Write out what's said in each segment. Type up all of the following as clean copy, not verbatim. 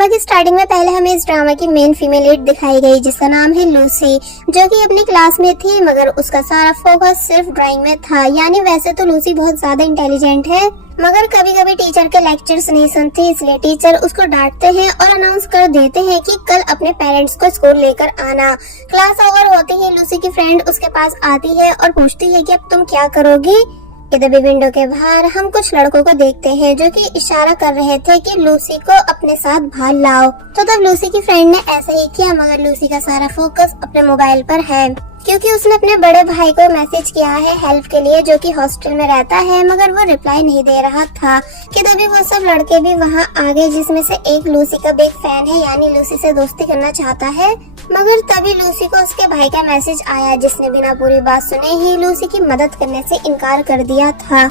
Drama की starting में पहले हमें इस ड्रामा की मेन फीमेल लीड दिखाई गई, जिसका नाम है लूसी, जो कि अपनी क्लास में थी मगर उसका सारा फोकस सिर्फ ड्राइंग में था। यानी वैसे तो लूसी बहुत ज्यादा इंटेलिजेंट है मगर कभी कभी टीचर के लेक्चर्स नहीं सुनती, इसलिए टीचर उसको डांटते हैं और अनाउंस कर देते हैं कि कल अपने पेरेंट्स को स्कूल लेकर आना। क्लास ओवर होते ही लूसी की फ्रेंड उसके पास आती है और पूछती है कि अब तुम क्या करोगी। इधर भी विंडो के बाहर हम कुछ लड़कों को देखते हैं जो कि इशारा कर रहे थे कि लूसी को अपने साथ बाहर लाओ। तो तब लूसी की फ्रेंड ने ऐसा ही किया मगर लूसी का सारा फोकस अपने मोबाइल पर है, क्योंकि उसने अपने बड़े भाई को मैसेज किया है हेल्प के लिए, जो कि हॉस्टल में रहता है मगर वो रिप्लाई नहीं दे रहा था। कि तभी वो सब लड़के भी वहाँ आ गए, जिसमें से एक लूसी का बिग फैन है, यानी लूसी से दोस्ती करना चाहता है। मगर तभी लूसी को उसके भाई का मैसेज आया, जिसने बिना पूरी बात सुने ही लूसी की मदद करने से इनकार कर दिया था।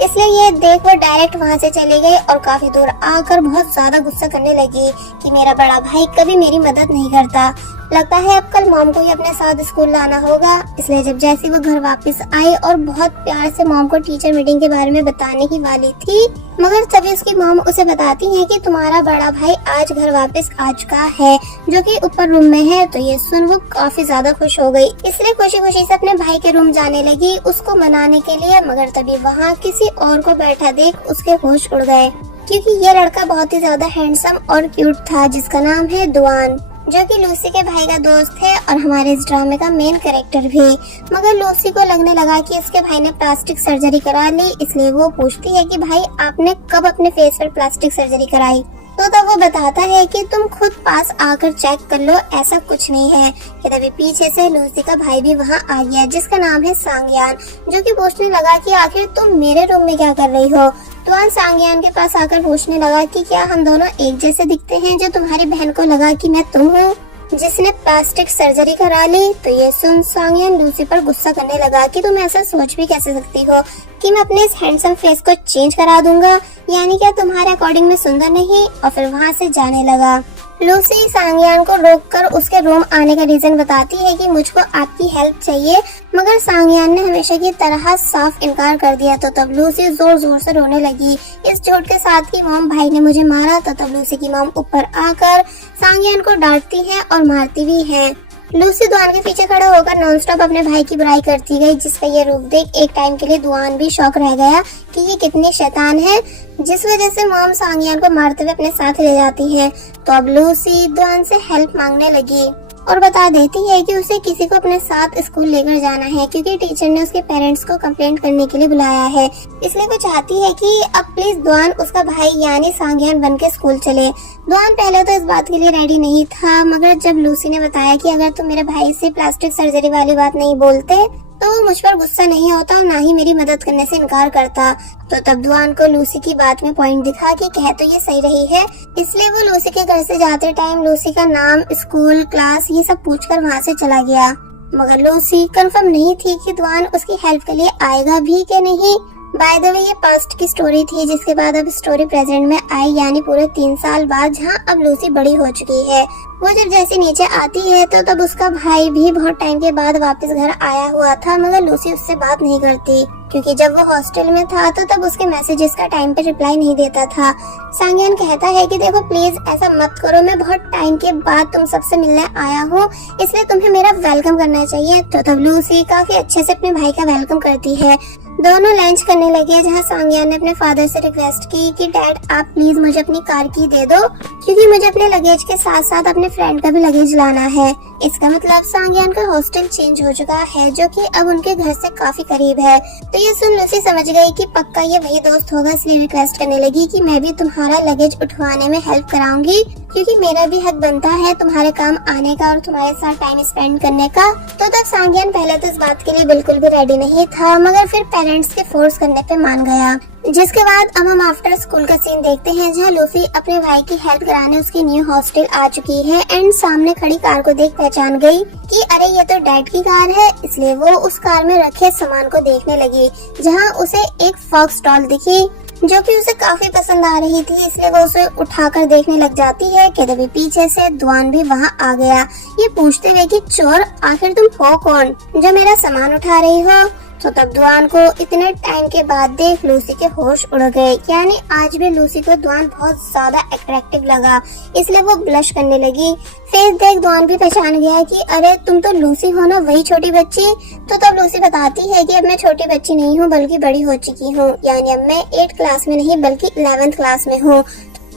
इसलिए ये देख वो डायरेक्ट वहाँ से चली गई और काफी दूर आकर बहुत ज्यादा गुस्सा करने लगी कि मेरा बड़ा भाई कभी मेरी मदद नहीं करता। लगता है अब कल मॉम को ही अपने साथ स्कूल लाना होगा। इसलिए जब जैसे वो घर वापस आई और बहुत प्यार से मॉम को टीचर मीटिंग के बारे में बताने की वाली थी, मगर तभी उसकी मॉम उसे बताती है कि तुम्हारा बड़ा भाई आज घर वापस आ चुका है, जो कि ऊपर रूम में है। तो ये सुन वो काफी ज्यादा खुश हो गई, इसलिए खुशी खुशी से अपने भाई के रूम जाने लगी उसको मनाने के लिए। मगर तभी वहाँ किसी और को बैठा देख उसके होश उड़ गए, क्योंकि ये लड़का बहुत ही ज्यादा हैंडसम और क्यूट था, जिसका नाम है दुआन, जो कि लूसी के भाई का दोस्त है और हमारे इस ड्रामे का मेन कैरेक्टर भी। मगर लूसी को लगने लगा कि इसके भाई ने प्लास्टिक सर्जरी करा ली, इसलिए वो पूछती है कि भाई आपने कब अपने फेस पर प्लास्टिक सर्जरी कराई। तो तब वो बताता है कि तुम खुद पास आकर चेक कर लो, ऐसा कुछ नहीं है। कि तभी पीछे से लूसी का भाई भी वहाँ आ गया, जिसका नाम है सांगयान, जो कि पूछने लगा कि आखिर तुम मेरे रूम में क्या कर रही हो। तुआन सांगयान के पास आकर पूछने लगा कि क्या हम दोनों एक जैसे दिखते हैं, जो तुम्हारी बहन को लगा कि मैं तुम हूँ जिसने प्लास्टिक सर्जरी करा ली। तो ये सुन सांगयान लूसी पर गुस्सा करने लगा कि तुम ऐसा सोच भी कैसे सकती हो कि मैं अपने इस हैंडसम फेस को चेंज करा दूंगा, यानी क्या तुम्हारे अकॉर्डिंग में सुंदर नहीं। और फिर वहाँ से जाने लगा। लूसी सांगयान को रोककर उसके रूम आने का रीजन बताती है कि मुझको आपकी हेल्प चाहिए, मगर सांगयान ने हमेशा की तरह साफ इनकार कर दिया। तो तब लूसी जोर जोर से रोने लगी इस झूठ के साथ कि मॉम भाई ने मुझे मारा। तो तब लूसी की मॉम ऊपर आकर सांगयान को डांटती है और मारती भी है। लूसी दुआन के पीछे खड़ा होकर नॉनस्टॉप अपने भाई की बुराई करती गई, जिसका ये रूप देख एक टाइम के लिए दुआन भी शौक रह गया कि ये कितनी शैतान है, जिस वजह से मॉम सांगयान को मारते हुए अपने साथ ले जाती है। तो अब लूसी दुआन से हेल्प मांगने लगी और बता देती है कि उसे किसी को अपने साथ स्कूल लेकर जाना है, क्योंकि टीचर ने उसके पेरेंट्स को कंप्लेंट करने के लिए बुलाया है। इसलिए वो चाहती है कि अब प्लीज दुआन उसका भाई यानी सांगयान बन के स्कूल चले। दुआन पहले तो इस बात के लिए रेडी नहीं था, मगर जब लूसी ने बताया कि अगर तुम मेरे भाई से प्लास्टिक सर्जरी वाली बात नहीं बोलते तो वो मुझ पर गुस्सा नहीं होता और ना ही मेरी मदद करने से इनकार करता। तो तब दुआन को लूसी की बात में पॉइंट दिखा कि कह तो ये सही रही है, इसलिए वो लूसी के घर से जाते टाइम लूसी का नाम, स्कूल, क्लास ये सब पूछकर वहाँ से चला गया। मगर लूसी कंफर्म नहीं थी कि दुआन उसकी हेल्प के लिए आएगा भी कि नहीं। बाय द वे ये पास्ट की स्टोरी थी, जिसके बाद अब स्टोरी प्रेजेंट में आई, यानी पूरे 3 साल बाद, जहाँ अब लूसी बड़ी हो चुकी है। वो जब जैसे नीचे आती है तो तब उसका भाई भी बहुत टाइम के बाद वापस घर आया हुआ था, मगर लूसी उससे बात नहीं करती, क्योंकि जब वो हॉस्टल में था तो तब उसके मैसेजेस का टाइम पे रिप्लाई नहीं देता था। सांगयान कहता है कि देखो प्लीज ऐसा मत करो, मैं बहुत टाइम के बाद तुम सबसे मिलने आया हूँ, इसलिए तुम्हें मेरा वेलकम करना चाहिए। तो तब लूसी काफी अच्छे से अपने भाई का वेलकम करती है। दोनों लंच करने लगे, जहाँ सांगयान ने अपने फादर से रिक्वेस्ट की कि डैड आप प्लीज मुझे अपनी कार की दे दो, क्योंकि मुझे अपने लगेज के साथ साथ अपने फ्रेंड का भी लगेज लाना है। इसका मतलब सांगयान का हॉस्टल चेंज हो चुका है, जो कि अब उनके घर से काफी करीब है। तो ये सुन लूसी समझ गई कि पक्का ये वही दोस्त होगा, इसलिए रिक्वेस्ट करने लगी कि मैं भी तुम्हारा लगेज उठवाने में हेल्प कराऊंगी, क्योंकि मेरा भी हक बनता है तुम्हारे काम आने का और तुम्हारे साथ टाइम स्पेंड करने का। तो तब सांगयान पहले तो इस बात के लिए बिल्कुल भी रेडी नहीं था, मगर फिर पेरेंट्स के फोर्स करने पे मान गया। जिसके बाद अब हम आफ्टर स्कूल का सीन देखते हैं, जहाँ लूसी अपने भाई की हेल्प कराने उसकी न्यू हॉस्टल आ चुकी है एंड सामने खड़ी कार को देख पहचान गई कि अरे ये तो डैड की कार है। इसलिए वो उस कार में रखे सामान को देखने लगी, जहाँ उसे एक फॉक्स डॉल दिखी जो कि उसे काफी पसंद आ रही थी, इसलिए वो उसे उठाकर देखने लग जाती है। कि तभी पीछे से दुआन भी वहाँ आ गया, ये पूछते हुए कि चोर आखिर तुम हो कौन जो मेरा सामान उठा रही हो। तो तब दुआन को इतने टाइम के बाद देख लूसी के होश उड़ गए। यानी आज भी लूसी को दुआन बहुत ज्यादा अट्रैक्टिव लगा, इसलिए वो ब्लश करने लगी। फिर देख दुआन भी पहचान गया कि अरे तुम तो लूसी हो ना, वही छोटी बच्ची। तो तब लूसी बताती है कि अब मैं छोटी बच्ची नहीं हूँ बल्कि बड़ी हो चुकी हूँ, यानी अब मैं 8 क्लास में नहीं बल्कि 11th क्लास में हूँ।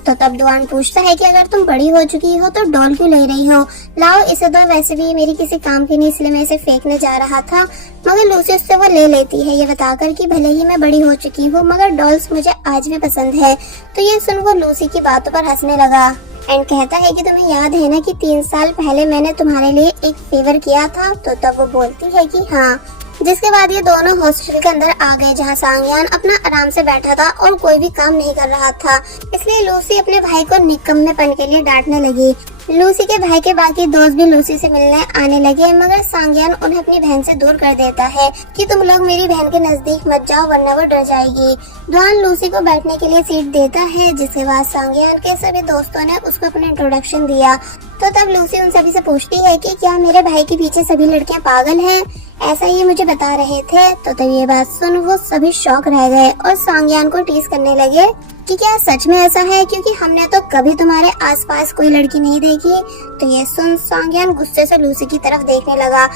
तो तब दुआन पूछता है कि अगर तुम बड़ी हो चुकी हो तो डॉल क्यों ले रही हो, लाओ इसे दो, वैसे भी मेरी किसी काम की नहीं इसलिए मैं इसे फेंकने जा रहा था। मगर लूसी उससे वो ले लेती है, ये बताकर कि भले ही मैं बड़ी हो चुकी हूँ मगर डॉल्स मुझे आज भी पसंद है। तो ये सुन वो लूसी की बातों पर हंसने लगा एंड कहता है कि तुम्हें याद है ना कि 3 साल पहले मैंने तुम्हारे लिए एक फेवर किया था। तो तब वो बोलती है कि हाँ। जिसके बाद ये दोनों हॉस्टल के अंदर आ गए जहाँ सांगयान अपना आराम से बैठा था और कोई भी काम नहीं कर रहा था, इसलिए लूसी अपने भाई को निकम्मेपन के लिए डांटने लगी। लूसी के भाई के बाकी दोस्त भी लूसी से मिलने आने लगे मगर सांगयान उन्हें अपनी बहन से दूर कर देता है कि तुम लोग मेरी बहन के नजदीक मत जाओ वरना वो डर जाएगी। दुआन लूसी को बैठने के लिए सीट देता है, जिसके बाद सांगयान के सभी दोस्तों ने उसको अपना इंट्रोडक्शन दिया। तो तब लूसी उन सभी से पूछती है कि क्या मेरे भाई के पीछे सभी लड़कियां पागल हैं, ऐसा ये मुझे बता रहे थे। तो तब ये बात सुन वो सभी शॉक रह गए और सांगयान को टीज करने लगे कि क्या सच में ऐसा है, क्योंकि हमने तो कभी तुम्हारे आसपास कोई लड़की नहीं देखी। तो ये सुन सांगयान गुस्से से लूसी की तरफ देखने लगा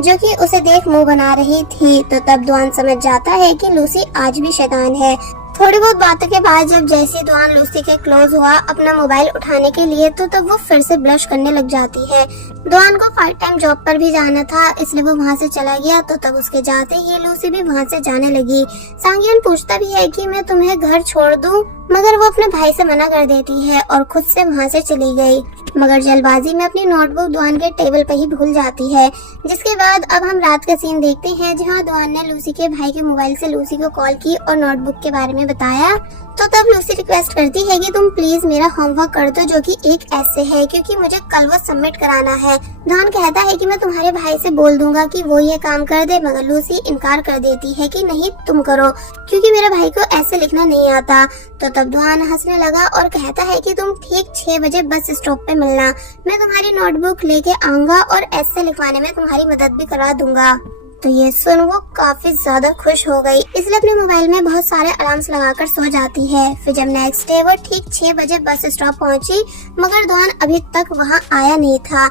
जो कि उसे देख मुंह बना रही थी। तो तब दुआन समझ जाता है कि लूसी आज भी शैतान है। थोड़ी बहुत बातों के बाद जब जैसे दुआन लूसी के क्लोज हुआ अपना मोबाइल उठाने के लिए तो तब वो फिर से ब्लश करने लग जाती है। दुआन को पार्ट टाइम जॉब पर भी जाना था इसलिए वो वहाँ से चला गया। तो तब उसके जाते ही लूसी भी वहाँ से जाने लगी। सांगयान पूछता भी है कि मैं तुम्हें घर छोड़ दूं, मगर वो अपने भाई से मना कर देती है और खुद से वहाँ से चली गई। मगर जल्दबाजी में अपनी नोटबुक दुआन के टेबल पर ही भूल जाती है। जिसके बाद अब हम रात का सीन देखते हैं जहाँ दुआन ने लूसी के भाई के मोबाइल से लूसी को कॉल की और नोटबुक के बारे में बताया। तो तब लूसी रिक्वेस्ट करती है कि तुम प्लीज मेरा होमवर्क कर दो जो कि एक ऐसे है क्योंकि मुझे कल वो सबमिट कराना है। दुआन कहता है कि मैं तुम्हारे भाई से बोल दूंगा कि वो ये काम कर दे, मगर लूसी इनकार कर देती है कि नहीं तुम करो क्योंकि मेरे भाई को ऐसे लिखना नहीं आता। तो तब दुआन हंसने लगा और कहता है कि तुम ठीक 6 बजे बस स्टॉप पे मिलना, मैं तुम्हारी नोटबुक लेके आऊंगा और ऐसे लिखवाने में तुम्हारी मदद भी करा दूंगा। तो ये सुन वो काफी ज्यादा खुश हो गई, इसलिए अपने मोबाइल में बहुत सारे अलार्म्स लगाकर सो जाती है। फिर जब नेक्स्ट डे वो ठीक 6 बजे बस स्टॉप पहुंची मगर दुआन अभी तक वहां आया नहीं था।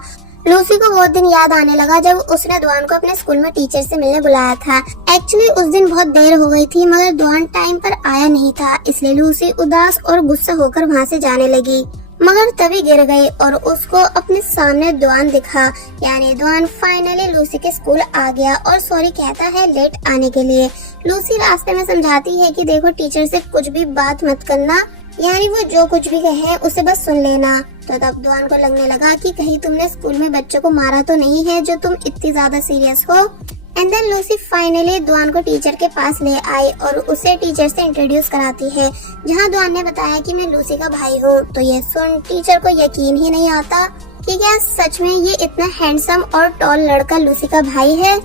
लूसी को वो दिन याद आने लगा जब उसने दुआन को अपने स्कूल में टीचर से मिलने बुलाया था। एक्चुअली उस दिन बहुत देर हो गई थी मगर दुआन टाइम पर आया नहीं था, इसलिए लूसी उदास और गुस्सा होकर वहाँ से जाने लगी। मगर तभी गिर गई और उसको अपने सामने दुआन दिखा। यानी दुआन फाइनली लूसी के स्कूल आ गया और सॉरी कहता है लेट आने के लिए। लूसी रास्ते में समझाती है कि देखो टीचर से कुछ भी बात मत करना, यानी वो जो कुछ भी कहे उसे बस सुन लेना। तो तब दुआन को लगने लगा कि कहीं तुमने स्कूल में बच्चों को मारा तो नहीं है जो तुम इतनी ज्यादा सीरियस हो। एंड देन लूसी फाइनली दुआन को टीचर के पास ले आई और उसे टीचर से इंट्रोड्यूस कराती है, जहां दुआन ने बताया कि मैं लूसी का भाई हूँ। तो ये सुन टीचर को यकीन ही नहीं आता कि क्या सच में ये इतना हैंडसम और टॉल लड़का लूसी का भाई है।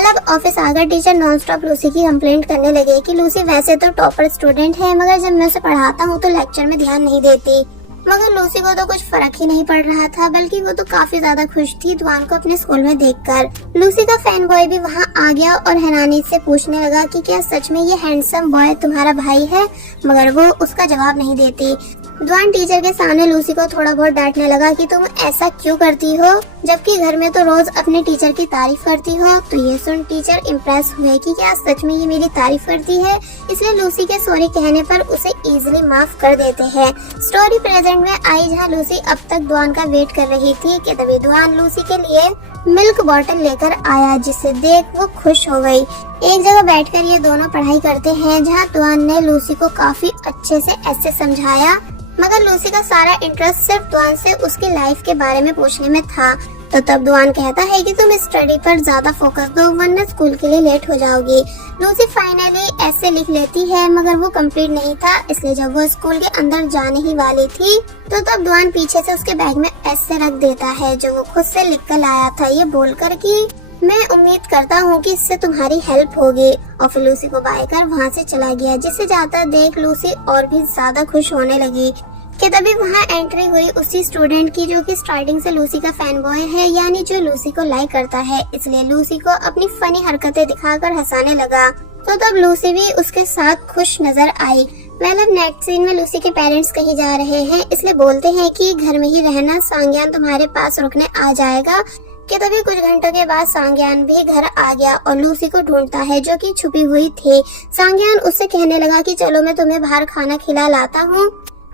अब ऑफिस आकर टीचर नॉन स्टॉप लूसी की कंप्लेंट करने लगे कि लूसी वैसे तो टॉपर स्टूडेंट है मगर जब मैं उसे पढ़ाता हूँ तो लेक्चर में ध्यान नहीं देती। मगर लूसी को तो कुछ फर्क ही नहीं पड़ रहा था, बल्कि वो तो काफी ज्यादा खुश थी दुआन को अपने स्कूल में देखकर। लूसी का फैन बॉय भी वहाँ आ गया और हैरानी से पूछने लगा कि क्या सच में ये हैंडसम बॉय तुम्हारा भाई है, मगर वो उसका जवाब नहीं देती। दुआन टीचर के सामने लूसी को थोड़ा बहुत डांटने लगा कि तुम ऐसा क्यों करती हो जबकि घर में तो रोज अपने टीचर की तारीफ करती हो। तो ये सुन टीचर इम्प्रेस हुए कि क्या सच में ये मेरी तारीफ करती है, इसलिए लूसी के सॉरी कहने पर उसे इजीली माफ कर देते हैं। स्टोरी प्रेजेंट में आई जहाँ लूसी अब तक दुआन का वेट कर रही थी कि तभी दुआन लूसी के लिए मिल्क बॉटल लेकर आया, जिसे देख वो खुश हो गई। एक जगह बैठकर ये दोनों पढ़ाई करते हैं जहाँ दुआन ने लूसी को काफी अच्छे से ऐसे समझाया, मगर लूसी का सारा इंटरेस्ट सिर्फ दुआन से उसकी लाइफ के बारे में पूछने में था। तो तब दुआन कहता है कि तुम स्टडी पर ज्यादा फोकस दो वरना स्कूल के लिए लेट हो जाओगी। लूसी फाइनली ऐसे लिख लेती है मगर वो कंप्लीट नहीं था, इसलिए जब वो स्कूल के अंदर जाने ही वाली थी तो तब दुआन पीछे से उसके बैग में ऐसे रख देता है जो वो खुद से लिख कर लाया था, ये बोलकर कि मैं उम्मीद करता हूँ कि इससे तुम्हारी हेल्प होगी। और फिर लूसी को बाय कर वहाँ से चला गया, जिससे जाता देख लूसी और भी ज्यादा खुश होने लगी। कि तभी वहाँ एंट्री हुई उसी स्टूडेंट की जो कि स्टार्टिंग से लूसी का फैन बॉय है, यानी जो लूसी को लाइक करता है। इसलिए लूसी को अपनी फनी हरकतें दिखाकर हंसाने लगा। तो तब लूसी भी उसके साथ खुश नजर आई। अब नेक्स्ट सीन में लूसी के पेरेंट्स कहीं जा रहे हैं, इसलिए बोलते हैं कि घर में ही रहना, सांग्यान तुम्हारे पास रुकने आ जाएगा। कि तभी कुछ घंटों के बाद सांग्यान भी घर आ गया और लूसी को ढूंढता है जो कि छुपी हुई थी। सांग्यान उससे कहने लगा कि चलो मैं तुम्हें बाहर खाना खिला लाता हूँ,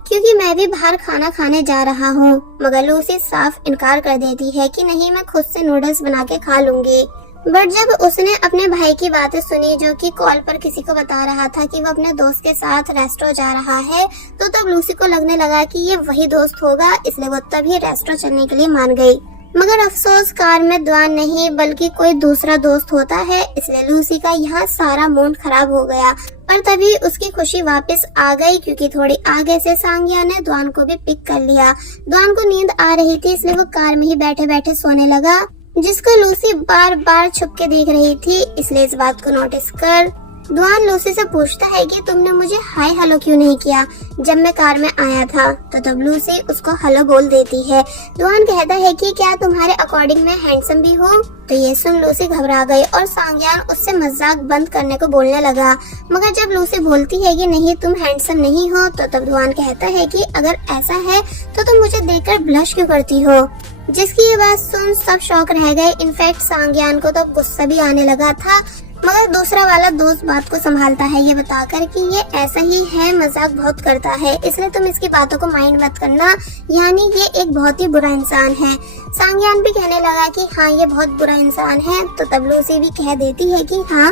क्योंकि मैं भी बाहर खाना खाने जा रहा हूँ। मगर लूसी साफ इनकार कर देती है कि नहीं, मैं खुद से नूडल्स बना के खा लूंगी। बट जब उसने अपने भाई की बातें सुनी जो कि कॉल पर किसी को बता रहा था कि वो अपने दोस्त के साथ रेस्टोरेंट जा रहा है, तो तब लूसी को लगने लगा कि ये वही दोस्त होगा, इसलिए वो तभी रेस्टोरेंट चलने के लिए मान गई। मगर अफसोस कार में द्वान नहीं बल्कि कोई दूसरा दोस्त होता है, इसलिए लूसी का यहाँ सारा मूड खराब हो गया। पर तभी उसकी खुशी वापस आ गई, क्योंकि थोड़ी आगे से सांग्यान ने द्वान को भी पिक कर लिया। द्वान को नींद आ रही थी, इसलिए वो कार में ही बैठे बैठे सोने लगा, जिसको लूसी बार बार छुप के देख रही थी। इसलिए इस बात को नोटिस कर द्वान लूसी से पूछता है कि तुमने मुझे हाय हेलो क्यों नहीं किया जब मैं कार में आया था। तो तब लूसी उसको हेलो बोल देती है। द्वान कहता है कि क्या तुम्हारे अकॉर्डिंग मैं हैंडसम भी हूँ। तो ये सुन लूसी घबरा गई और सांग्यान उससे मजाक बंद करने को बोलने लगा। मगर जब लूसी बोलती है कि नहीं तुम हैंडसम नहीं हो, तो तब द्वान कहता है कि अगर ऐसा है तो तुम मुझे देखकर ब्लश क्यों करती हो। जिसकी ये बात सुन सब शौक रह गए। इनफैक्ट सांग्यान को तो गुस्सा भी आने लगा था, मगर दूसरा वाला दोस्त बात को संभालता है ये बताकर कि ये ऐसा ही है, मजाक बहुत करता है, इसलिए तुम इसकी बातों को माइंड मत करना, यानी ये एक बहुत ही बुरा इंसान है। सांग्यान भी कहने लगा कि हाँ ये बहुत बुरा इंसान है। तो तब लूसी भी कह देती है कि हाँ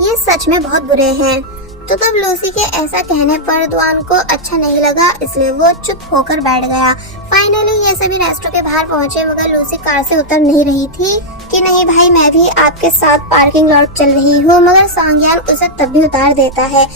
ये सच में बहुत बुरे हैं। तो तब लूसी के ऐसा कहने पर द्वान को अच्छा नहीं लगा, इसलिए वो चुप होकर बैठ गया। फाइनली ये सभी रेस्टोरेंट के बाहर पहुंचे, मगर लूसी कार से उतर नहीं रही थी कि नहीं भाई मैं भी आपके साथ पार्किंग लॉट चल रही हूँ। मगर सांग्यान उसे तब भी उतार देता है।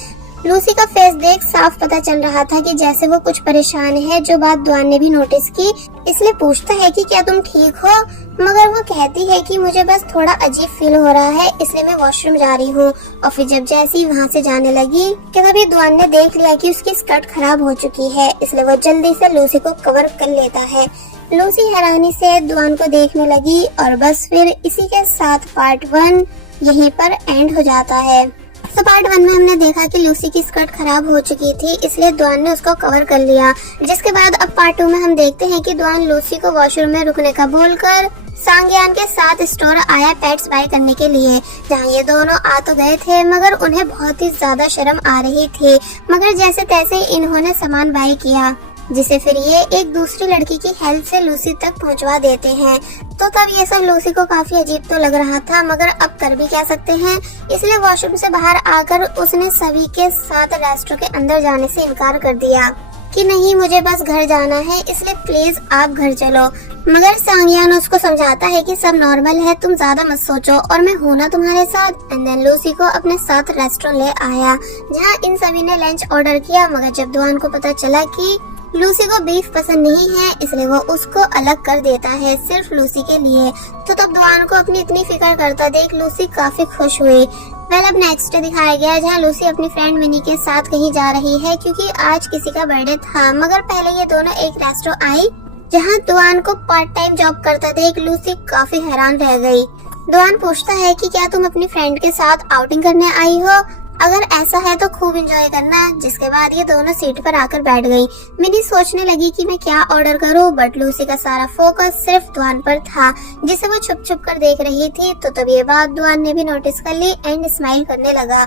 लूसी का फेस देख साफ पता चल रहा था कि जैसे वो कुछ परेशान है, जो बात द्वान ने भी नोटिस की। इसलिए पूछता है कि क्या तुम ठीक हो। मगर वो कहती है कि मुझे बस थोड़ा अजीब फील हो रहा है, इसलिए मैं वॉशरूम जा रही हूँ। और फिर जब जैसी वहाँ से जाने लगी कि तभी द्वान ने देख लिया कि उसकी स्कर्ट खराब हो चुकी है, इसलिए वो जल्दी से लूसी को कवर कर लेता है। लूसी हैरानी से द्वान को देखने लगी और बस फिर इसी के साथ पार्ट 1 यहीं पर एंड हो जाता है। तो पार्ट 1 में हमने देखा कि लूसी की स्कर्ट खराब हो चुकी थी, इसलिए द्वान ने उसको कवर कर लिया। जिसके बाद अब पार्ट 2 में हम देखते हैं कि द्वान लूसी को वॉशरूम में रुकने का बोलकर सांग्यान के साथ स्टोर आया पेट्स बाय करने के लिए, जहाँ ये दोनों आ तो गए थे मगर उन्हें बहुत ही ज्यादा शर्म आ रही थी। मगर जैसे तैसे इन्होंने सामान बाय किया, जिसे फिर ये एक दूसरी लड़की की हेल्प से लूसी तक पहुंचवा देते हैं। तो तब ये सब लूसी को काफी अजीब तो लग रहा था, मगर अब कर भी क्या सकते हैं। इसलिए वॉशरूम से बाहर आकर उसने सभी के साथ रेस्टोरेंट के अंदर जाने से इनकार कर दिया कि नहीं मुझे बस घर जाना है, इसलिए प्लीज आप घर चलो। मगर सांग्यान उसको समझाता है कि सब नॉर्मल है, तुम ज्यादा मत सोचो और मैं हूं ना तुम्हारे साथ। एंड देन लूसी को अपने साथ रेस्टोरेंट ले आया, जहां इन सभी ने लंच ऑर्डर किया। मगर जब द्वान को पता चला कि लूसी को बीफ पसंद नहीं है, इसलिए वो उसको अलग कर देता है सिर्फ लूसी के लिए। तो तब द्वान को अपनी इतनी फिक्र करता देख लूसी काफी खुश हुई। अब नेक्स्ट डे दिखाया गया, जहाँ लूसी अपनी फ्रेंड मिनी के साथ कहीं जा रही है, क्योंकि आज किसी का बर्थडे था। मगर पहले ये दोनों एक रेस्टोरेंट आई, जहाँ द्वान को पार्ट टाइम जॉब करता देख लूसी काफी हैरान रह गई। द्वान पूछता है कि क्या तुम अपनी फ्रेंड के साथ आउटिंग करने आई हो, अगर ऐसा है तो खूब एंजॉय करना। जिसके बाद ये दोनों सीट पर आकर बैठ गई। मिनी सोचने लगी कि मैं क्या ऑर्डर करूं, बट लूसी का सारा फोकस सिर्फ द्वान पर था, जिसे वो छुप छुप कर देख रही थी। तो तब ये बात द्वान ने भी नोटिस कर ली एंड स्माइल करने लगा।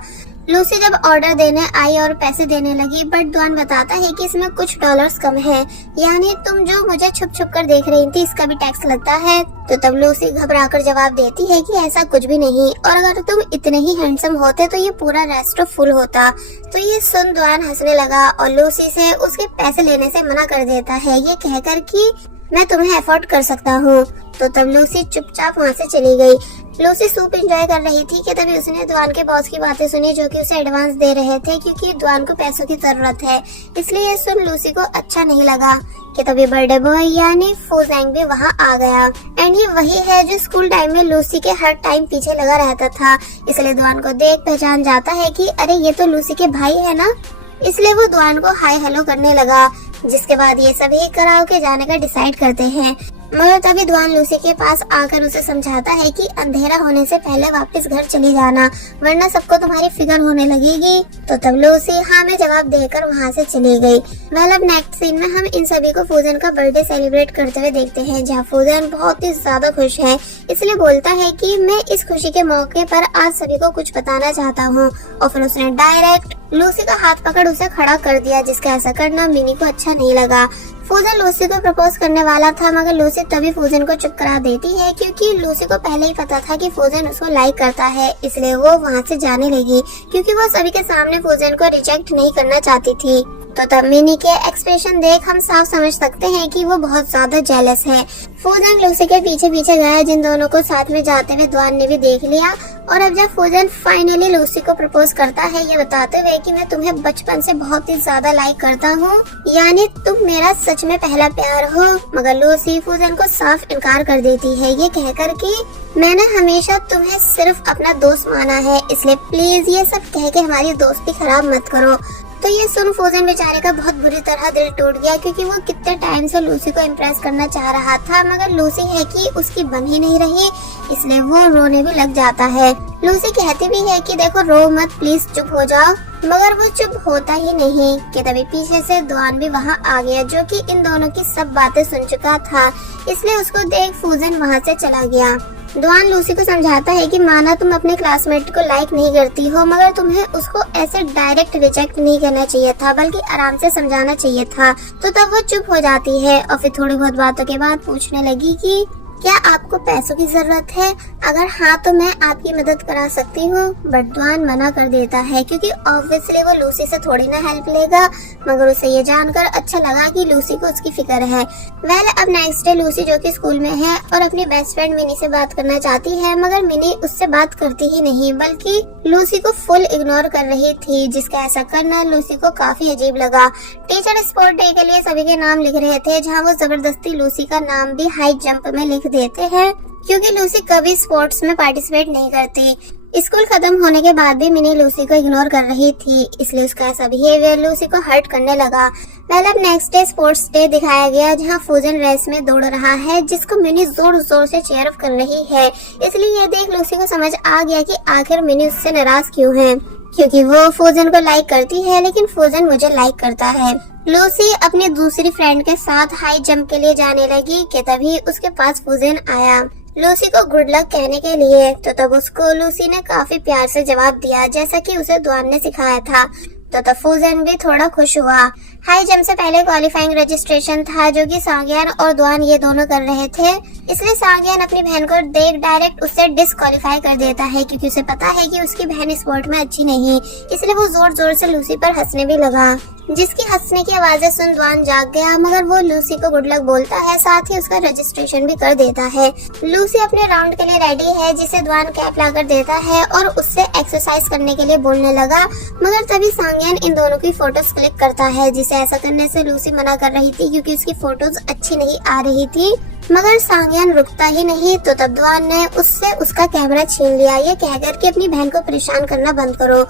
लूसी जब ऑर्डर देने आई और पैसे देने लगी, बट द्वान बताता है कि इसमें कुछ डॉलर्स कम है, यानी तुम जो मुझे छुप छुप कर देख रही थी इसका भी टैक्स लगता है। तो तब लूसी घबराकर जवाब देती है कि ऐसा कुछ भी नहीं, और अगर तुम इतने ही हैंडसम होते तो ये पूरा रेस्टोरेंट फुल होता। तो ये सुन द्वान हंसने लगा और लूसी से उसके पैसे लेने से मना कर देता है, ये कहकर कि मैं तुम्हें अफोर्ड कर सकता हूँ। तो तब लूसी चुपचाप वहाँ से चली गई। लूसी सूप एंजॉय कर रही थी कि तभी उसने द्वान के बॉस की बातें सुनी, जो कि उसे एडवांस दे रहे थे क्योंकि द्वान को पैसों की जरूरत है। इसलिए ये सुन लूसी को अच्छा नहीं लगा कि तभी बर्थडे बॉय यानी फूजैंग भी वहाँ आ गया। एंड ये वही है जो स्कूल टाइम में लूसी के हर टाइम पीछे लगा रहता था। इसलिए द्वान को देख पहचान जाता है कि अरे ये तो लूसी के भाई है ना। इसलिए वो द्वान को हाय हेलो करने लगा। जिसके बाद ये सभी कराओके जाने का डिसाइड करते हैं। मगर तभी दुआन लूसी के पास आकर उसे समझाता है कि अंधेरा होने से पहले वापस घर चली जाना, वरना सबको तुम्हारी फिक्र होने लगेगी। तो तब लूसी हाँ में जवाब देकर वहाँ से चली गई। अब नेक्स्ट सीन में हम इन सभी को फूजन का बर्थडे सेलिब्रेट करते हुए देखते हैं, जहाँ फूजन बहुत ही ज्यादा खुश है। इसलिए बोलता है कि मैं इस खुशी के मौके पर आज सभी को कुछ बताना चाहता हूँ। और फिर उसने डायरेक्ट लूसी का हाथ पकड़ उसे खड़ा कर दिया, जिसका ऐसा करना मिनी को अच्छा नहीं लगा। फूजन लूसी को प्रपोज करने वाला था, मगर लूसी तभी फूजन को चुप करा देती है, क्योंकि लूसी को पहले ही पता था कि फूजन उसको लाइक करता है। इसलिए वो वहाँ से जाने लगी, क्योंकि वो सभी के सामने फूजन को रिजेक्ट नहीं करना चाहती थी। तो तब मिनी के एक्सप्रेशन देख हम साफ समझ सकते हैं कि वो बहुत ज्यादा जेलस है। फूजन लूसी के पीछे पीछे गया, जिन दोनों को साथ में जाते हुए दुआन ने भी देख लिया। और अब जब फूजन फाइनली लूसी को प्रपोज करता है, ये बताते हुए कि मैं तुम्हें बचपन से बहुत ही ज्यादा लाइक करता हूँ, यानी तुम मेरा सच में पहला प्यार हो। मगर लूसी फूजन को साफ इनकार कर देती है, ये कहकर कि मैंने हमेशा तुम्हें सिर्फ अपना दोस्त माना है, इसलिए प्लीज ये सब कह के हमारी दोस्ती खराब मत करो। तो ये सुन फूजन बेचारे का बहुत बुरी तरह दिल टूट गया, क्योंकि वो कितने टाइम से लूसी को इम्प्रेस करना चाह रहा था, मगर लूसी है कि उसकी बन ही नहीं रही। इसलिए वो रोने भी लग जाता है। लूसी कहती भी है कि देखो रो मत, प्लीज चुप हो जाओ, मगर वो चुप होता ही नहीं। कि तभी पीछे से दुआन भी वहाँ आ गया, जो कि इन दोनों की सब बातें सुन चुका था। इसलिए उसको देख फूजन वहाँ से चला गया। दुआन लूसी को समझाता है कि माना तुम अपने क्लासमेट को लाइक नहीं करती हो, मगर तुम्हें उसको ऐसे डायरेक्ट रिजेक्ट नहीं करना चाहिए था, बल्कि आराम से समझाना चाहिए था। तो तब वो चुप हो जाती है और फिर थोड़ी बहुत बातों के बाद पूछने लगी कि क्या आपको पैसों की जरूरत है? अगर हाँ तो मैं आपकी मदद करा सकती हूँ। बट दुआन मना कर देता है, क्योंकि ऑब्वियसली वो लूसी से थोड़ी ना हेल्प लेगा। मगर उसे ये जानकर अच्छा लगा कि लूसी को उसकी फिक्र है। अब नेक्स्ट डे लूसी जो कि स्कूल में है और अपनी बेस्ट फ्रेंड मिनी से बात करना चाहती है, मगर मिनी उससे बात करती ही नहीं, बल्कि लूसी को फुल इग्नोर कर रही थी, जिसका ऐसा करना लूसी को काफी अजीब लगा। टीचर स्पोर्ट डे के लिए सभी के नाम लिख रहे थे, जहाँ वो जबरदस्ती लूसी का नाम भी हाई जंप में लिख देते हैं, क्योंकि लूसी कभी स्पोर्ट्स में पार्टिसिपेट नहीं करती। स्कूल खत्म होने के बाद भी मिनी लूसी को इग्नोर कर रही थी, इसलिए उसका ऐसा बिहेवियर लूसी को हर्ट करने लगा। अब नेक्स्ट डे स्पोर्ट्स डे दिखाया गया, जहां फूजन रेस में दौड़ रहा है, जिसको मिनी जोर जोर से चीयर अप कर रही है। इसलिए ये देख लूसी को समझ आ गया कि आखिर मिनी उससे नाराज क्यों है, क्योंकि वो फूजन को लाइक करती है, लेकिन फूजन मुझे लाइक करता है। लूसी अपनी दूसरी फ्रेंड के साथ हाई जंप के लिए जाने लगी कि तभी उसके पास फूजन आया लूसी को गुड लक कहने के लिए। तो तब उसको लूसी ने काफी प्यार से जवाब दिया, जैसा कि उसे दुआन ने सिखाया था। तो तब फूजन भी थोड़ा खुश हुआ। हाई जंप से पहले क्वालिफाइंग रजिस्ट्रेशन था, जो कि सांग्यान और दुआन ये दोनों कर रहे थे। इसलिए सांग्यान अपनी बहन को देख डायरेक्ट उससे डिस्क्वालीफाई कर देता है, क्योंकि उसे पता है कि उसकी बहन स्पोर्ट में अच्छी नहीं। इसलिए वो जोर जोर से लूसी पर हंसने भी लगा, जिसकी हंसने की आवाजें सुन दुआन जाग गया। मगर वो लूसी को गुड लक बोलता है, साथ ही उसका रजिस्ट्रेशन भी कर देता है। लूसी अपने राउंड के लिए रेडी है, जिसे दुआन कैप लाकर देता है और उससे एक्सरसाइज करने के लिए बोलने लगा। मगर तभी सांग्यान इन दोनों की फोटोज क्लिक करता है, जिसे ऐसा करने से लूसी मना कर रही थी, क्योंकि उसकी फोटोज अच्छी नहीं आ रही थी। मगर सांग्यान रुकता ही नहीं। तो तब दुआन ने उससे उसका कैमरा छीन लिया, ये कहकर कि अपनी बहन को परेशान करना बंद करो।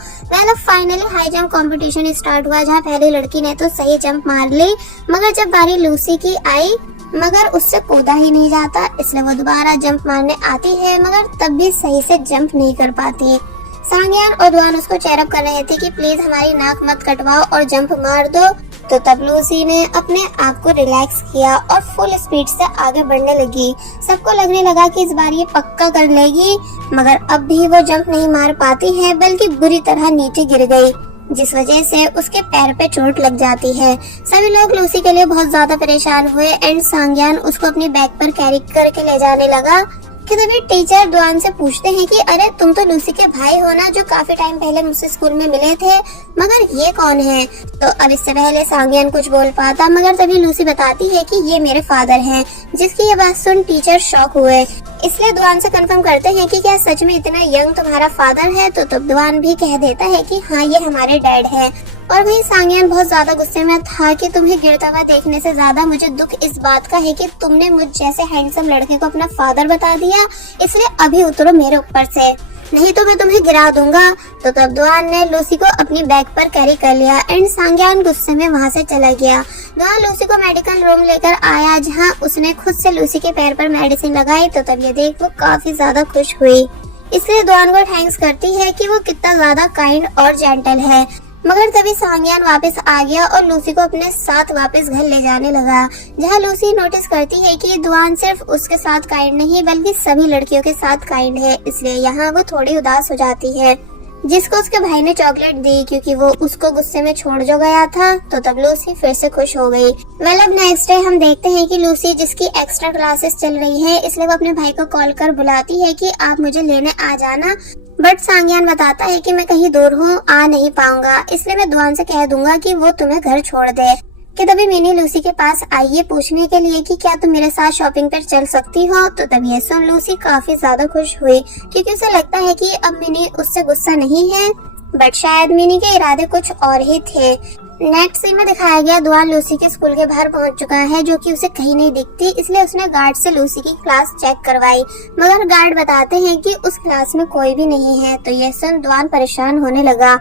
Finally high jump competition start हुआ, जहाँ पहली लड़की ने तो सही जंप मार ली, मगर जब बारी लूसी की आई, मगर उससे कूदा ही नहीं जाता। इसलिए वो दोबारा जंप मारने आती है, मगर तब भी सही से जंप नहीं कर पाती। सांग्यान और दुआन उसको चेयरअप कर रहे थे कि प्लीज हमारी नाक मत कटवाओ और जंप मार दो। तो तब लूसी ने अपने आप को रिलैक्स किया और फुल स्पीड से आगे बढ़ने लगी। सबको लगने लगा कि इस बार ये पक्का कर लेगी, मगर अब भी वो जंप नहीं मार पाती है, बल्कि बुरी तरह नीचे गिर गई, जिस वजह से उसके पैर पे चोट लग जाती है। सभी लोग लूसी के लिए बहुत ज्यादा परेशान हुए एंड सांग्यान उसको अपनी बैग पर कैरी करके ले जाने लगा। कि तभी टीचर दुआन से पूछते हैं कि अरे तुम तो लूसी के भाई हो ना, जो काफी टाइम पहले मुझसे स्कूल में मिले थे, मगर ये कौन है? तो अब इससे पहले सांग्यान कुछ बोल पाता, मगर तभी लूसी बताती है कि ये मेरे फादर हैं, जिसकी ये बात सुन टीचर शॉक हुए। इसलिए दुआन से कंफर्म करते हैं कि क्या सच में इतना यंग तुम्हारा फादर है? तो तब दुआन भी कह देता है कि हाँ ये हमारे डैड है। और वहीं सांग्यान बहुत ज्यादा गुस्से में था कि तुम्हें गिरता हुआ देखने से ज्यादा मुझे दुख इस बात का है कि तुमने मुझ जैसे हैंडसम लड़के को अपना फादर बता दिया, इसलिए अभी उतरो मेरे ऊपर से। नहीं तो मैं तुम्हें गिरा दूंगा। तो तब दुआन ने लूसी को अपनी बैग पर कैरी कर लिया एंड सांग्यान गुस्से में वहाँ से चला गया। दुआन लूसी को मेडिकल रूम लेकर आया जहाँ उसने खुद से लूसी के पैर पर मेडिसिन लगाई। तो तब ये देख वो काफी ज्यादा खुश हुई, इसलिए दुआन को थैंक्स करती है कि वो कितना ज्यादा काइंड और जेंटल है। मगर तभी सांग्यान वापस आ गया और लूसी को अपने साथ वापस घर ले जाने लगा, जहाँ लूसी नोटिस करती है कि दुआन सिर्फ उसके साथ काइंड नहीं बल्कि सभी लड़कियों के साथ काइंड है। इसलिए यहाँ वो थोड़ी उदास हो जाती है, जिसको उसके भाई ने चॉकलेट दी क्योंकि वो उसको गुस्से में छोड़ जो गया था। तो तब लूसी फिर से खुश हो गई। अब नेक्स्ट डे हम देखते हैं कि लूसी जिसकी एक्स्ट्रा क्लासेस चल रही है, इसलिए वो अपने भाई को कॉल कर बुलाती है कि आप मुझे लेने आ जाना। बट सांग्यान बताता है कि मैं कहीं दूर हूँ, आ नहीं पाऊंगा, इसलिए मैं दुआन से कह दूंगा कि वो तुम्हें घर छोड़ दे। कि तभी मिनी लूसी के पास आई है पूछने के लिए कि क्या तुम मेरे साथ शॉपिंग पर चल सकती हो। तो तब ये सुन लूसी काफी ज्यादा खुश हुई क्योंकि उसे लगता है कि अब मिनी उससे गुस्सा नहीं है, बट शायद मिनी के इरादे कुछ और ही थे। नेक्स्ट सीन में दिखाया गया दुआन लूसी के स्कूल के बाहर पहुंच चुका है, जो कि उसे कहीं नहीं दिखती, इसलिए उसने गार्ड से लूसी की क्लास चेक करवाई। मगर गार्ड बताते हैं कि उस क्लास में कोई भी नहीं है। तो यह सुन दुआन परेशान होने लगा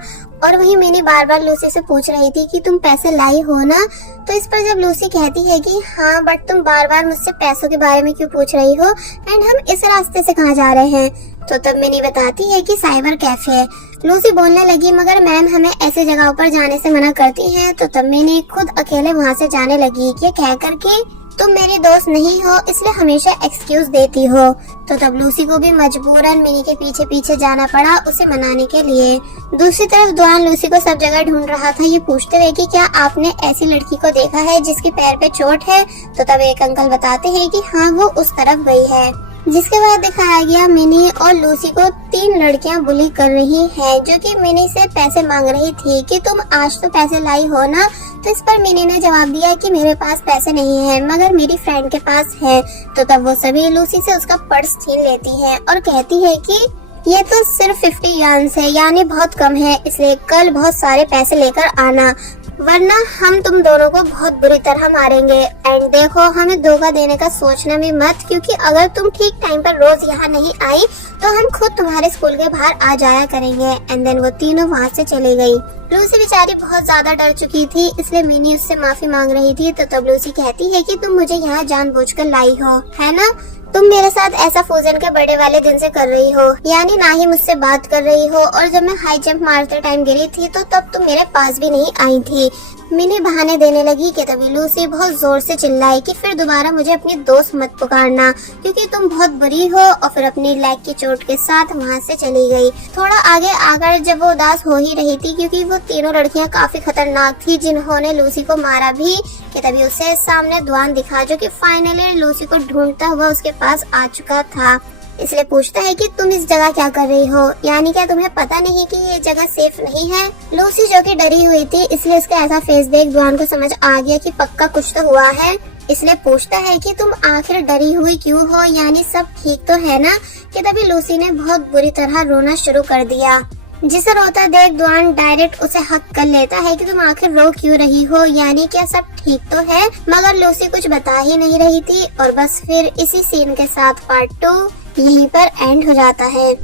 और वही मिनी बार बार लूसी से पूछ रही थी कि तुम पैसे लाई हो ना। तो इस पर जब लूसी कहती है कि हाँ, बट तुम बार बार मुझसे पैसों के बारे में क्यों पूछ रही हो एंड हम इस रास्ते से कहाँ जा रहे हैं। तो तब मिनी बताती है कि साइबर कैफे। लूसी बोलने लगी मगर मैम हमें ऐसे जगहों पर जाने से मना करती हैं। तो तब मिनी खुद अकेले वहाँ से जाने लगी, ये कह कर कि तुम मेरी दोस्त नहीं हो इसलिए हमेशा एक्सक्यूज देती हो। तो तब लूसी को भी मजबूरन मिनी के पीछे पीछे जाना पड़ा उसे मनाने के लिए। दूसरी तरफ दुआन लूसी को सब जगह ढूंढ रहा था, ये पूछते हुए कि क्या आपने ऐसी लड़की को देखा है जिसके पैर पे चोट है। तो तब एक अंकल बताते हैं कि हाँ, वो उस तरफ गई है। जिसके बाद दिखाया गया मिनी और लूसी को 3 लड़कियां बुली कर रही हैं, जो कि मिनी से पैसे मांग रही थी कि तुम आज तो पैसे लाई हो ना। तो इस पर मिनी ने जवाब दिया कि मेरे पास पैसे नहीं है मगर मेरी फ्रेंड के पास है। तो तब वो सभी लूसी से उसका पर्स छीन लेती हैं और कहती है कि ये तो सिर्फ 50 यान्स है, यानी बहुत कम है, इसलिए कल बहुत सारे पैसे लेकर आना वरना हम तुम दोनों को बहुत बुरी तरह मारेंगे। एंड देखो, हमें धोखा देने का सोचना भी मत, क्योंकि अगर तुम ठीक टाइम पर रोज यहाँ नहीं आई तो हम खुद तुम्हारे स्कूल के बाहर आ जाया करेंगे। एंड देन वो तीनों वहाँ से चली गई। लूसी बेचारी बहुत ज्यादा डर चुकी थी, इसलिए मिनी उससे माफी मांग रही थी। तो तब लूसी कहती है कि तुम मुझे यहाँ जानबूझकर लाई हो, है ना? तुम मेरे साथ ऐसा फूजन के बर्थडे वाले दिन से कर रही हो, यानी ना ही मुझसे बात कर रही हो, और जब मैं हाई जंप मारते टाइम गिरी थी तो तब तुम मेरे पास भी नहीं आई थी। मिनी बहाने देने लगी कि तभी लूसी बहुत जोर से चिल्लाई कि फिर दोबारा मुझे अपनी दोस्त मत पुकारना, क्योंकि तुम बहुत बुरी हो, और फिर अपनी लेग की चोट के साथ वहाँ से चली गई। थोड़ा आगे आकर जब वो उदास हो ही रही थी, क्योंकि वो तीनों लड़कियाँ काफी खतरनाक थी जिन्होंने लूसी को मारा भी, कि तभी उसे सामने दुआन दिखा, जो कि फाइनली लूसी को ढूंढता हुआ उसके पास आ चुका था। इसलिए पूछता है कि तुम इस जगह क्या कर रही हो, यानी क्या तुम्हें पता नहीं कि ये जगह सेफ नहीं है? लूसी जो कि डरी हुई थी, इसलिए उसका ऐसा फेस देख दुआन को समझ आ गया कि पक्का कुछ तो हुआ है। इसलिए पूछता है कि तुम आखिर डरी हुई क्यों हो, यानी सब ठीक तो है ना? कि तभी लूसी ने बहुत बुरी तरह रोना शुरू कर दिया, जिसे रोता देख दुआन डायरेक्ट उसे हक कर लेता है कि तुम आखिर रो क्यों रही हो, यानी क्या सब ठीक तो है? मगर लूसी कुछ बता ही नहीं रही थी, और बस फिर इसी सीन के साथ पार्ट 2 यहीं पर एंड हो जाता है।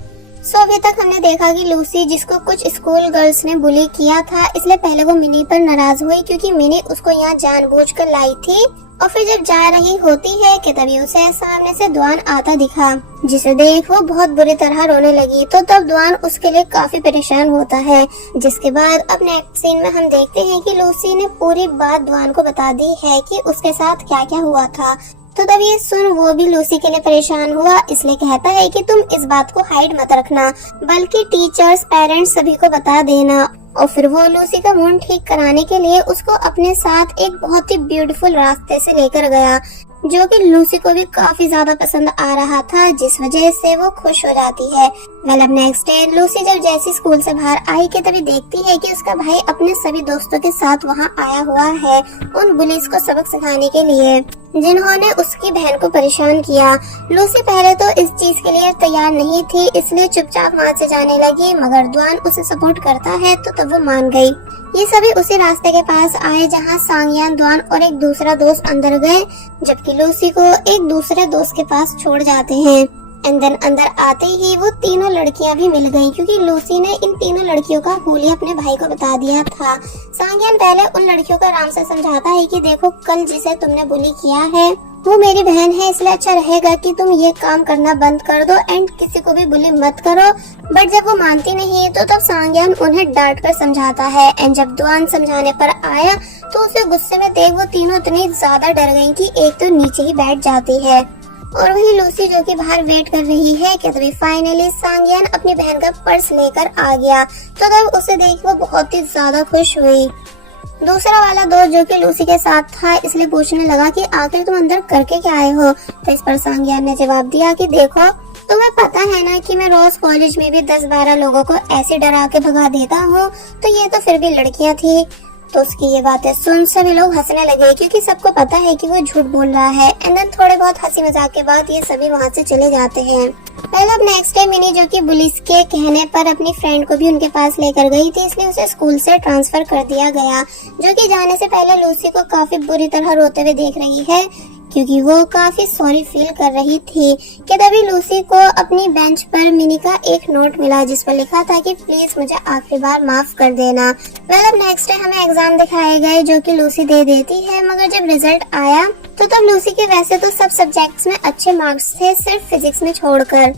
सो अभी तक हमने देखा कि लूसी, जिसको कुछ स्कूल गर्ल्स ने बुली किया था, इसलिए पहले वो मिनी पर नाराज हुई क्योंकि मिनी उसको यहाँ जानबूझकर लाई थी, और फिर जब जा रही होती है कि तभी उसे सामने से दुआन आता दिखा, जिसे देख वो बहुत बुरी तरह रोने लगी। तो तब दुआन उसके लिए काफी परेशान होता है। जिसके बाद अब नेक्स्ट सीन में हम देखते हैं कि लूसी ने पूरी बात दुआन को बता दी है कि उसके साथ क्या क्या हुआ था। तो तब ये सुन वो भी लूसी के लिए परेशान हुआ, इसलिए कहता है कि तुम इस बात को हाइड मत रखना, बल्कि टीचर्स, पेरेंट्स सभी को बता देना। और फिर वो लूसी का मूड ठीक कराने के लिए उसको अपने साथ एक बहुत ही ब्यूटीफुल रास्ते से लेकर गया, जो कि लूसी को भी काफी ज्यादा पसंद आ रहा था, जिस वजह से वो खुश हो जाती है। अब नेक्स्ट डे लूसी जब जैसी स्कूल से बाहर आई के तभी देखती है कि उसका भाई अपने सभी दोस्तों के साथ वहाँ आया हुआ है, उन बुलिस को सबक सिखाने के लिए, जिन्होंने उसकी बहन को परेशान किया। लूसी पहले तो इस चीज के लिए तैयार नहीं थी, इसलिए चुपचाप वहाँ से जाने लगी, मगर दुआन उसे सपोर्ट करता है तो तब वो मान गई। ये सभी उसी रास्ते के पास आए जहाँ सांग्यान, दुआन और एक दूसरा दोस्त अंदर गए, जबकि लूसी को एक दूसरे दोस्त के पास छोड़ जाते हैं। एंड देन अंदर आते ही वो तीनों लड़कियां भी मिल गईं क्योंकि लूसी ने इन तीनों लड़कियों का हुलिया अपने भाई को बता दिया था। सांग्यान पहले उन लड़कियों को आराम से समझाता है कि देखो, कल जिसे तुमने बुली किया है वो मेरी बहन है, इसलिए अच्छा रहेगा कि तुम ये काम करना बंद कर दो एंड किसी को भी बुली मत करो। बट जब वो मानती नहीं है तो तब सांग्यान उन्हें डांट कर समझाता है एंड जब दुआन समझाने पर आया तो उसे गुस्से में देख वो तीनों इतनी ज्यादा डर गयी कि एक तो नीचे ही बैठ जाती है। और वही लूसी जो कि बाहर वेट कर रही है कि तभी फाइनली सांग्यान अपनी बहन का पर्स लेकर आ गया, तो तब उसे देख वो बहुत ही ज्यादा खुश हुई। दूसरा वाला दोस्त जो कि लूसी के साथ था इसलिए पूछने लगा कि आखिर तुम अंदर करके क्या आए हो। तो इस पर सांग्यान ने जवाब दिया कि देखो, तुम्हें पता है ना कि मैं रोज कॉलेज में भी 10-12 लोगों को ऐसे डरा के भगा देता हूँ, तो ये तो फिर भी लड़कियाँ थी। तो उसकी ये बातें सुन सभी लोग हंसने लगे क्योंकि सबको पता है कि वो झूठ बोल रहा है। एंड देन थोड़े बहुत हंसी मजाक के बाद ये सभी वहाँ से चले जाते हैं। पहले अब नेक्स्ट डे मिनी जो कि पुलिस के कहने पर अपनी फ्रेंड को भी उनके पास लेकर गई थी, इसलिए उसे स्कूल से ट्रांसफर कर दिया गया। जो कि जाने से पहले लूसी को काफी बुरी तरह रोते हुए देख रही है क्योंकि वो काफी सॉरी फील कर रही थी कि तभी लूसी को अपनी बेंच पर मिनी का एक नोट मिला जिस पर लिखा था कि प्लीज मुझे आखिरी बार माफ कर देना। अब नेक्स्ट डे हमें एग्जाम दिखाए गए जो कि लूसी दे देती है, मगर जब रिजल्ट आया तो तब लूसी के वैसे तो सब सब्जेक्ट्स में अच्छे मार्क्स थे, सिर्फ फिजिक्स में छोड़कर।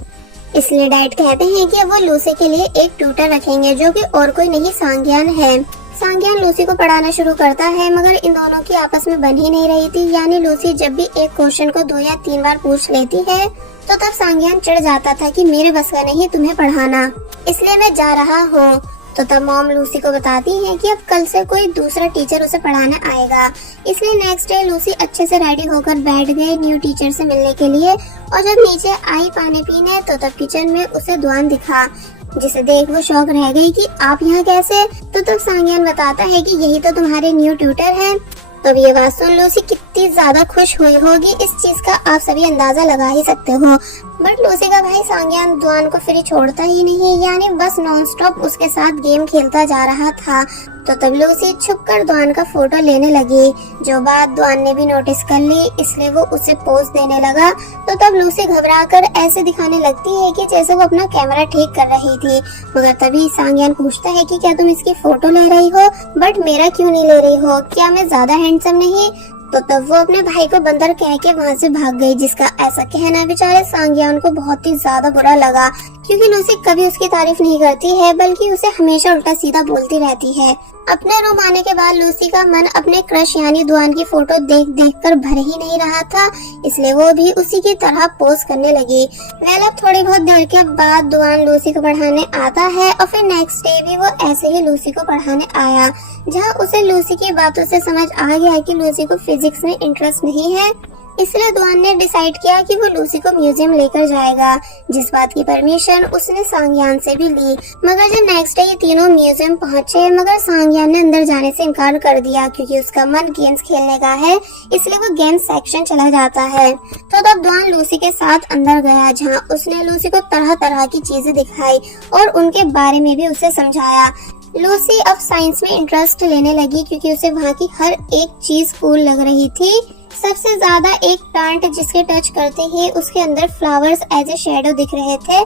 इसलिए डैड कहते हैं कि अब वो लूसी के लिए एक ट्यूटर रखेंगे जो कि और कोई नहीं सांग्यान है। सांग्यान लूसी को पढ़ाना शुरू करता है मगर इन दोनों की आपस में बन ही नहीं रही थी, यानी लूसी जब भी एक क्वेश्चन को 2 या 3 बार पूछ लेती है तो तब सांग्यान चिढ़ जाता था कि मेरे बस का नहीं तुम्हें पढ़ाना, इसलिए मैं जा रहा हूँ। तो तब मॉम लूसी को बताती है कि अब कल से कोई दूसरा टीचर उसे पढ़ाने आएगा। इसलिए नेक्स्ट डे लूसी अच्छे से रेडी होकर बैठ गई न्यू टीचर से मिलने के लिए, और जब नीचे आई पानी पीने तो तब किचन में उसे दुआन दिखा, जिसे देख वो शौक रह गई कि आप यहाँ कैसे। तो तब सांग्यान बताता है कि यही तो तुम्हारे न्यू ट्यूटर हैं। तब ये बात सुन लूसी कितनी ज्यादा खुश हुई होगी, इस चीज का आप सभी अंदाजा लगा ही सकते हो। बट लूसी का भाई सांग्यान दुआन को फ्री छोड़ता ही नहीं, यानी बस नॉन स्टॉप उसके साथ गेम खेलता जा रहा था। तो तब लूसी छुपकर दुआन का फोटो लेने लगी, जो बात दुआन ने भी नोटिस कर ली, इसलिए वो उसे पोज देने लगा। तो तब लूसी घबराकर ऐसे दिखाने लगती है कि जैसे वो अपना कैमरा ठीक कर रही थी, मगर तभी सांग्यान पूछता है कि क्या तुम इसकी फोटो ले रही हो, बट मेरा क्यों नहीं ले रही हो, क्या मैं ज्यादा हैंडसम नहीं। तो तब वो अपने भाई को बंदर कह के वहाँ से भाग गई, जिसका ऐसा कहना बेचारे सांग्यान को बहुत ही ज्यादा बुरा लगा क्योंकि लूसी कभी उसकी तारीफ नहीं करती है बल्कि उसे हमेशा उल्टा सीधा बोलती रहती है। अपने रूम आने के बाद लूसी का मन अपने क्रश यानी दुआन की फोटो देख देख कर भर ही नहीं रहा था, इसलिए वो भी उसी की तरह पोज करने लगी। अब थोड़ी बहुत देर के बाद दुआन लूसी को पढ़ाने आता है और फिर नेक्स्ट डे भी वो ऐसे ही लूसी को पढ़ाने आया, जहाँ उसे लूसी की बातों से समझ आ गया कि लूसी को फिजिक्स में इंटरेस्ट नहीं है। इसलिए दुआन ने डिसाइड किया कि वो लूसी को म्यूजियम लेकर जाएगा, जिस बात की परमिशन उसने सांग्यान से भी ली। मगर जब नेक्स्ट डे ये तीनों म्यूजियम पहुंचे, मगर सांग्यान ने अंदर जाने से इनकार कर दिया क्योंकि उसका मन गेम्स खेलने का है, इसलिए वो गेम्स सेक्शन चला जाता है। तो तब दुआन लूसी के साथ अंदर गया, जहाँ उसने लूसी को तरह तरह की चीजें दिखाई और उनके बारे में भी उसे समझाया। लूसी अब साइंस में इंटरेस्ट लेने लगी क्योंकि उसे वहाँ की हर एक चीज कूल लग रही थी। सबसे ज्यादा एक प्लांट जिसके टच करते ही उसके अंदर फ्लावर्स एज ए शेडो दिख रहे थे।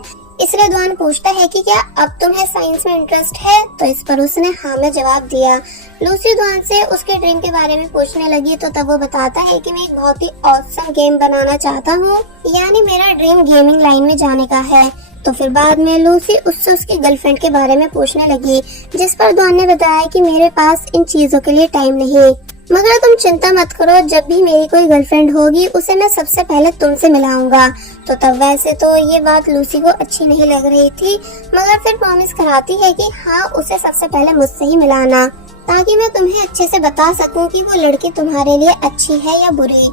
इसलिए दुआन पूछता है कि क्या अब तुम्हें साइंस में इंटरेस्ट है, तो इस पर उसने हाँ में जवाब दिया। लूसी दुआन से उसके ड्रीम के बारे में पूछने लगी, तो तब वो बताता है कि मैं एक बहुत ही ऑसम गेम बनाना चाहता हूँ, यानी मेरा ड्रीम गेमिंग लाइन में जाने का है। तो फिर बाद में लूसी उससे उसकी गर्लफ्रेंड के बारे में पूछने लगी, जिस पर दुआन ने बताया कि मेरे पास इन चीजों के लिए टाइम नहीं, मगर तुम चिंता मत करो, जब भी मेरी कोई गर्लफ्रेंड होगी उसे मैं सबसे पहले तुमसे मिलाऊंगा। तो तब वैसे तो ये बात लूसी को अच्छी नहीं लग रही थी, मगर फिर प्रॉमिस कराती है कि हाँ उसे सबसे पहले मुझसे ही मिलाना, ताकि मैं तुम्हें अच्छे से बता सकूं कि वो लड़की तुम्हारे लिए अच्छी है या बुरी।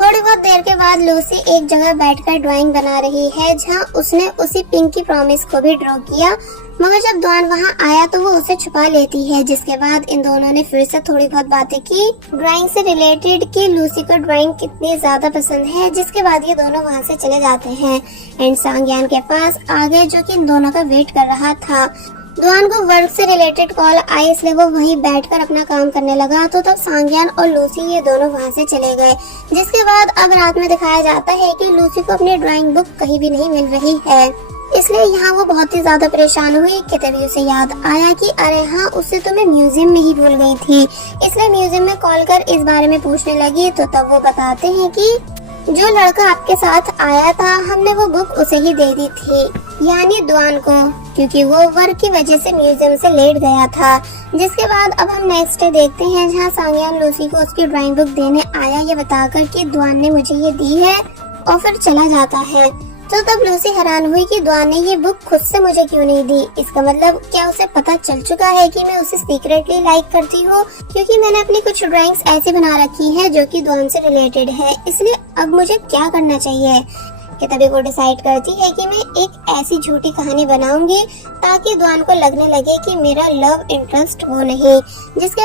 थोड़ी बहुत देर के बाद लूसी एक जगह बैठकर ड्राइंग बना रही है, जहाँ उसने उसी पिंक की प्रॉमिस को भी ड्रॉ किया, मगर जब दुआन वहाँ आया तो वो उसे छुपा लेती है। जिसके बाद इन दोनों ने फिर से थोड़ी बहुत बातें की ड्राइंग से रिलेटेड कि लूसी को ड्राइंग कितनी ज्यादा पसंद है, जिसके बाद ये दोनों वहाँ से चले जाते हैं एंड सांग्यान के पास आ गए, जो कि इन दोनों का वेट कर रहा था। दुआन को वर्क से रिलेटेड कॉल आई, इसलिए वो वहीं बैठकर अपना काम करने लगा। तो तब सांग्यान और लूसी ये दोनों वहाँ से चले गए। जिसके बाद अब रात में दिखाया जाता है कि लूसी को अपनी ड्राइंग बुक कहीं भी नहीं मिल रही है। इसलिए यहाँ वो बहुत ही ज्यादा परेशान हुई कि तभी उसे याद आया कि अरे हाँ, उससे तो मैं म्यूजियम में ही भूल गई थी। इसलिए म्यूजियम में कॉल कर इस बारे में पूछने लगी। तो तब वो बताते हैं कि जो लड़का आपके साथ आया था, हमने वो बुक उसे ही दे दी थी, यानी दुआन को, क्योंकि वो वर्क की वजह से म्यूजियम से लेट गया था। जिसके बाद अब हम नेक्स्ट डे देखते हैं, जहाँ सांग्यान लूसी को उसकी ड्राइंग बुक देने आया, ये बताकर कि दुआन ने मुझे ये दी है, और फिर चला जाता है। तो तब लूसी हैरान हुई कि दुआन ने ये बुक खुद से मुझे क्यों नहीं दी। इसका मतलब क्या उसे पता चल चुका है कि मैं उसे सीक्रेटली लाइक करती हूँ, क्योंकि मैंने अपनी कुछ ड्राइंग्स ऐसी बना रखी है जो कि दुआन से रिलेटेड है। इसलिए अब मुझे क्या करना चाहिए। कि तभी वो डिसाइड करती है कि मैं एक ऐसी झूठी कहानी बनाऊंगी ताकि दुआन को लगने लगे कि मेरा लव इंटरेस्ट वो नहीं। जिसके